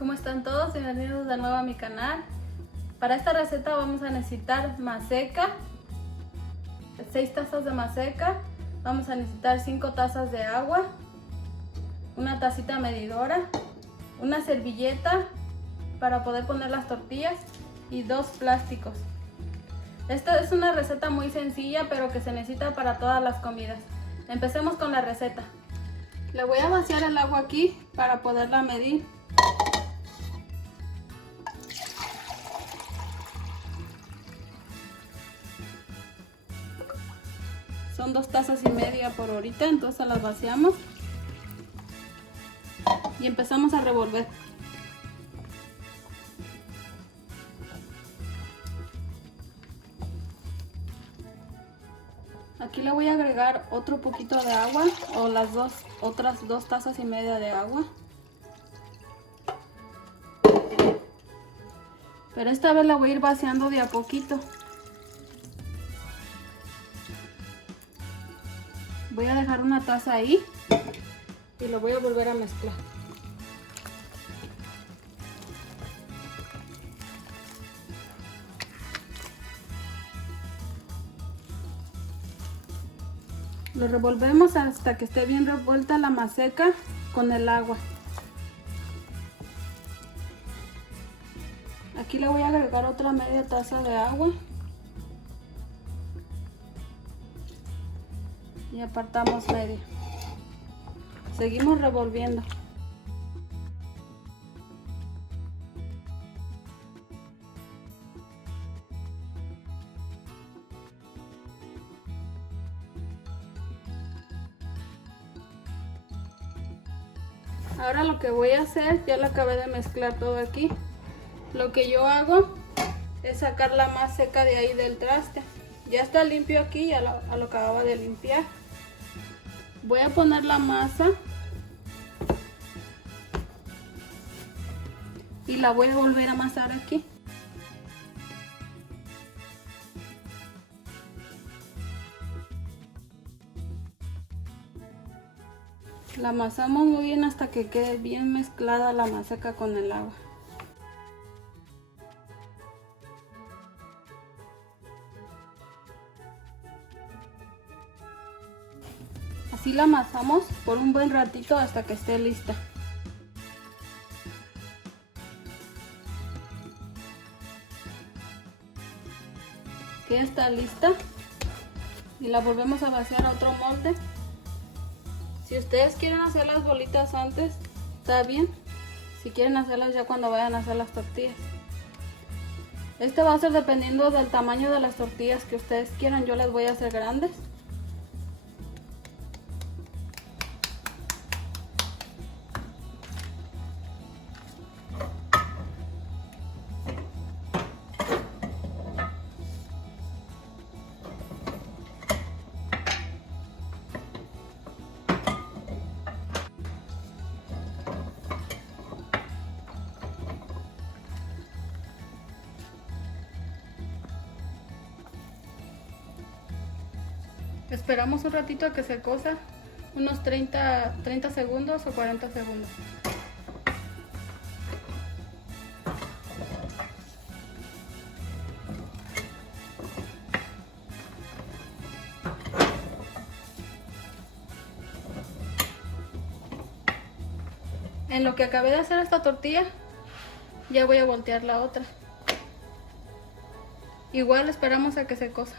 ¿Cómo están todos? Bienvenidos de nuevo a mi canal. Para esta receta vamos a necesitar maseca, 6 tazas de maseca, vamos a necesitar 5 tazas de agua, una tacita medidora, una servilleta para poder poner las tortillas y 2 plásticos. Esta es una receta muy sencilla pero que se necesita para todas las comidas. Empecemos con la receta. Le voy a vaciar el agua aquí para poderla medir. Son 2,5 tazas por ahorita, entonces las vaciamos y empezamos a revolver. Aquí le voy a agregar otro poquito de agua o las otras 2,5 tazas de agua. Pero esta vez la voy a ir vaciando de a poquito. Voy a dejar una taza ahí y lo voy a volver a mezclar. Lo revolvemos hasta que esté bien revuelta la maseca con el agua. Aquí le voy a agregar otra media taza de agua. Y apartamos media. Seguimos revolviendo. Ahora lo que voy a hacer, ya lo acabé de mezclar todo aquí. Lo que yo hago es sacar la más seca de ahí del traste. Ya está limpio aquí, ya lo acababa de limpiar. Voy a poner la masa y la voy a volver a amasar aquí. La amasamos muy bien hasta que quede bien mezclada la maseca con el agua. Así la amasamos por un buen ratito hasta que esté lista. Que ya está lista y la volvemos a vaciar a otro molde. Si ustedes quieren hacer las bolitas antes, está bien. Si quieren hacerlas ya cuando vayan a hacer las tortillas. Este va a ser dependiendo del tamaño de las tortillas que ustedes quieran. Yo las voy a hacer grandes. Esperamos un ratito a que se cosa, unos 30 segundos o 40 segundos. En lo que acabé de hacer esta tortilla, ya voy a voltear la otra. Igual esperamos a que se cosa.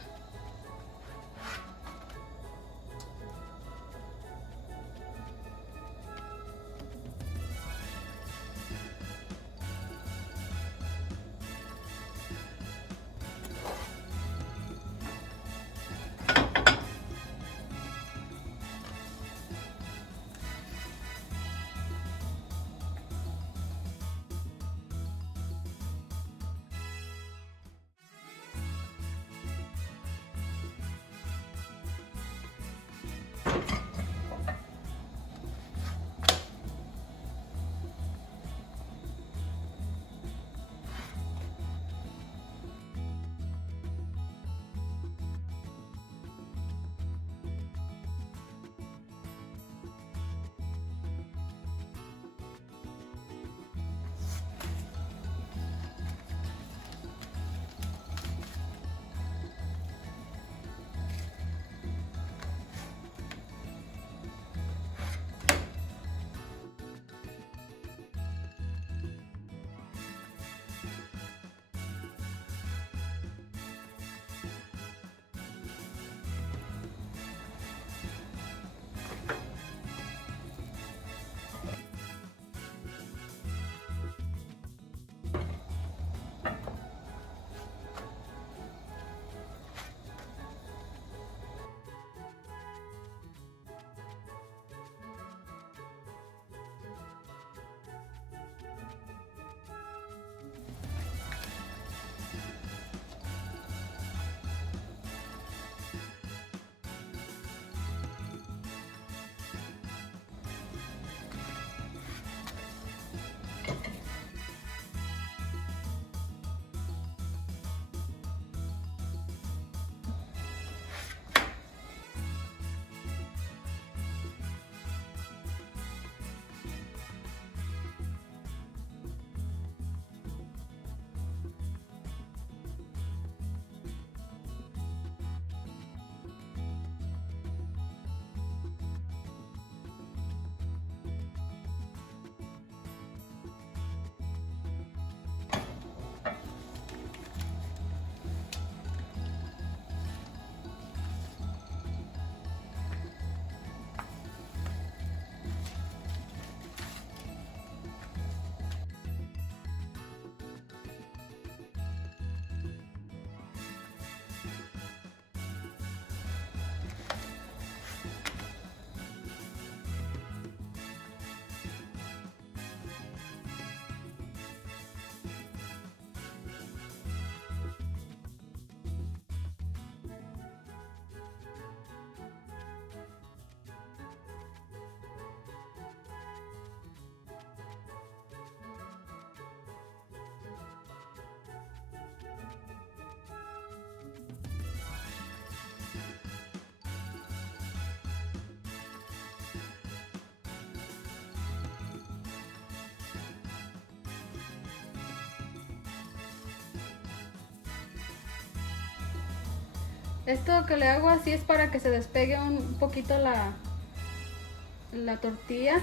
Esto que le hago así es para que se despegue un poquito la tortilla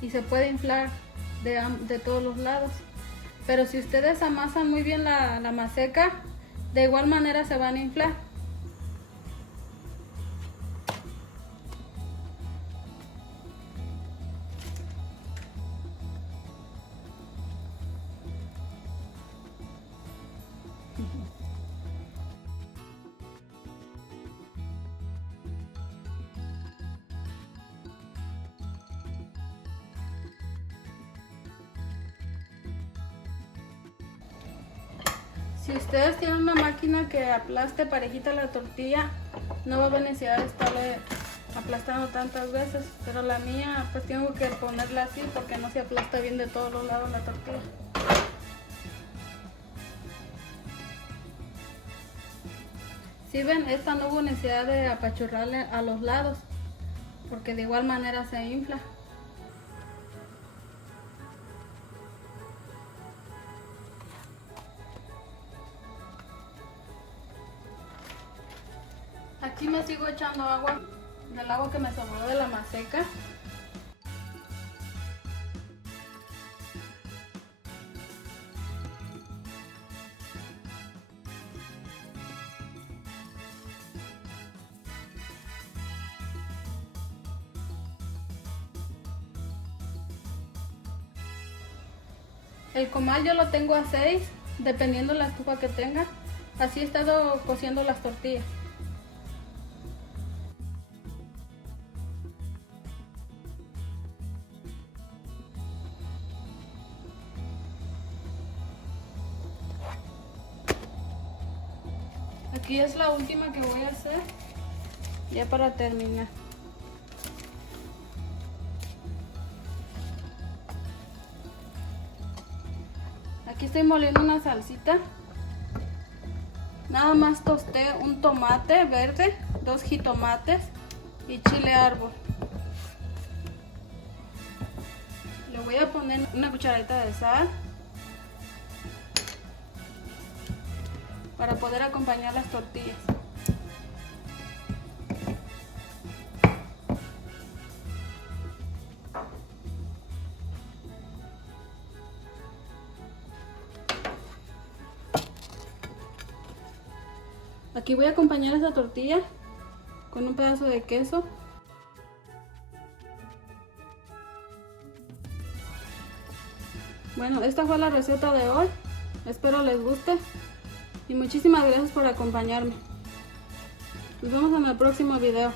y se puede inflar de todos los lados. Pero si ustedes amasan muy bien la maseca, de igual manera se van a inflar. Si ustedes tienen una máquina que aplaste parejita la tortilla, no va a haber necesidad de estarle aplastando tantas veces, pero la mía pues tengo que ponerla así porque no se aplasta bien de todos los lados la tortilla. Si ven, esta no hubo necesidad de apachurrarle a los lados porque de igual manera se infla. Aquí me sigo echando agua del agua que me sobró de la maseca. El comal yo lo tengo a 6, dependiendo la estufa que tenga. Así he estado cociendo las tortillas. Aquí es la última que voy a hacer, ya para terminar. Aquí estoy moliendo una salsita. Nada más tosté un tomate verde, 2 jitomates y chile árbol. Le voy a poner una cucharadita de sal para poder acompañar las tortillas. Aquí voy a acompañar esta tortilla con un pedazo de queso. Bueno, esta fue la receta de hoy. Espero les guste y muchísimas gracias por acompañarme. Nos vemos en el próximo video.